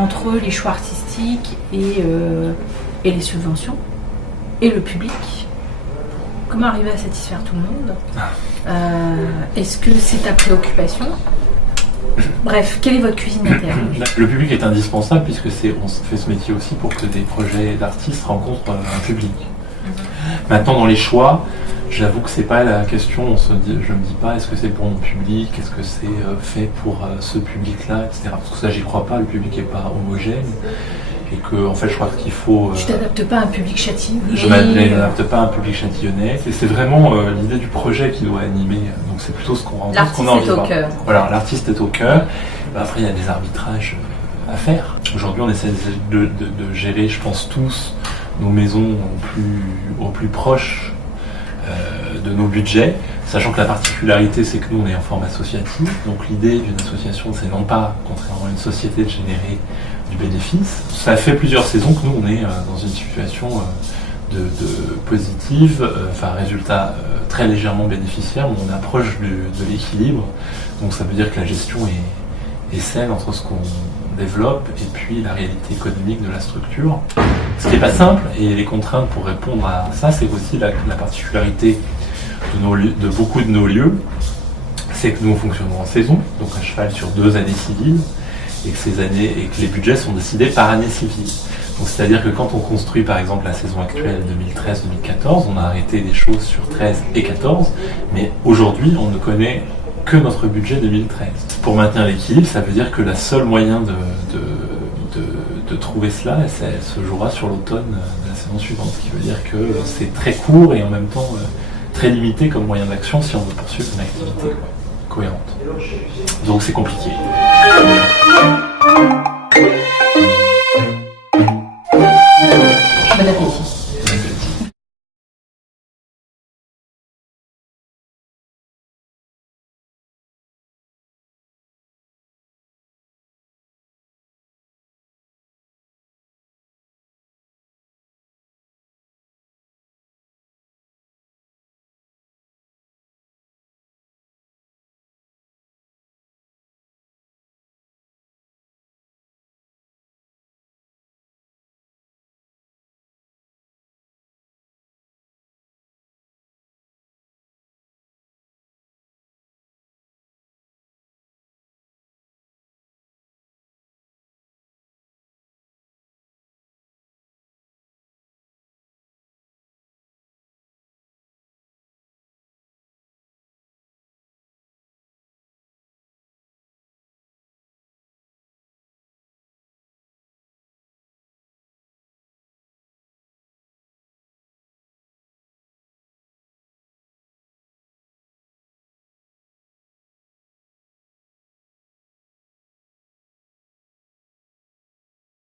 entre les choix artistiques et les subventions et le public. Comment arriver à satisfaire tout le monde? Est-ce que c'est ta préoccupation? Bref, quelle est votre cuisine interne? Le public est indispensable puisque on fait ce métier aussi pour que des projets d'artistes rencontrent un public. Maintenant, dans les choix, j'avoue que c'est pas la question. Je me dis pas est-ce que c'est pour mon public, est-ce que c'est fait pour ce public-là, etc. Parce que ça, j'y crois pas. Le public est pas homogène et que, en fait, je crois qu'il faut. Tu t'adaptes pas à un public châtillonnais. Je m'adapte pas à un public châtillonnais. Et c'est vraiment l'idée du projet qui doit animer. Donc c'est plutôt ce qu'on a envie de voir. L'artiste est au cœur. Voilà, l'artiste est au cœur. Après, il y a des arbitrages à faire. Aujourd'hui, on essaie de gérer, je pense tous, nos maisons au plus proche de nos budgets, sachant que la particularité c'est que nous on est en forme associative, donc l'idée d'une association c'est non pas, contrairement à une société, de générer du bénéfice. Ça fait plusieurs saisons que nous on est dans une situation de positive, résultat très légèrement bénéficiaire, où on approche de l'équilibre, donc ça veut dire que la gestion est saine entre ce qu'on développe et puis la réalité économique de la structure. Ce qui n'est pas simple, et les contraintes pour répondre à ça, c'est aussi la particularité de beaucoup de nos lieux, c'est que nous fonctionnons en saison, donc à cheval sur 2 années civiles, et que les budgets sont décidés par année civile. Donc c'est-à-dire que quand on construit par exemple la saison actuelle 2013-2014, on a arrêté des choses sur 13 et 14, mais aujourd'hui on ne connaît que notre budget 2013. Pour maintenir l'équilibre, ça veut dire que le seul moyen de trouver cela, ça se jouera sur l'automne de la saison suivante, ce qui veut dire que c'est très court et en même temps très limité comme moyen d'action si on veut poursuivre une activité cohérente. Donc c'est compliqué.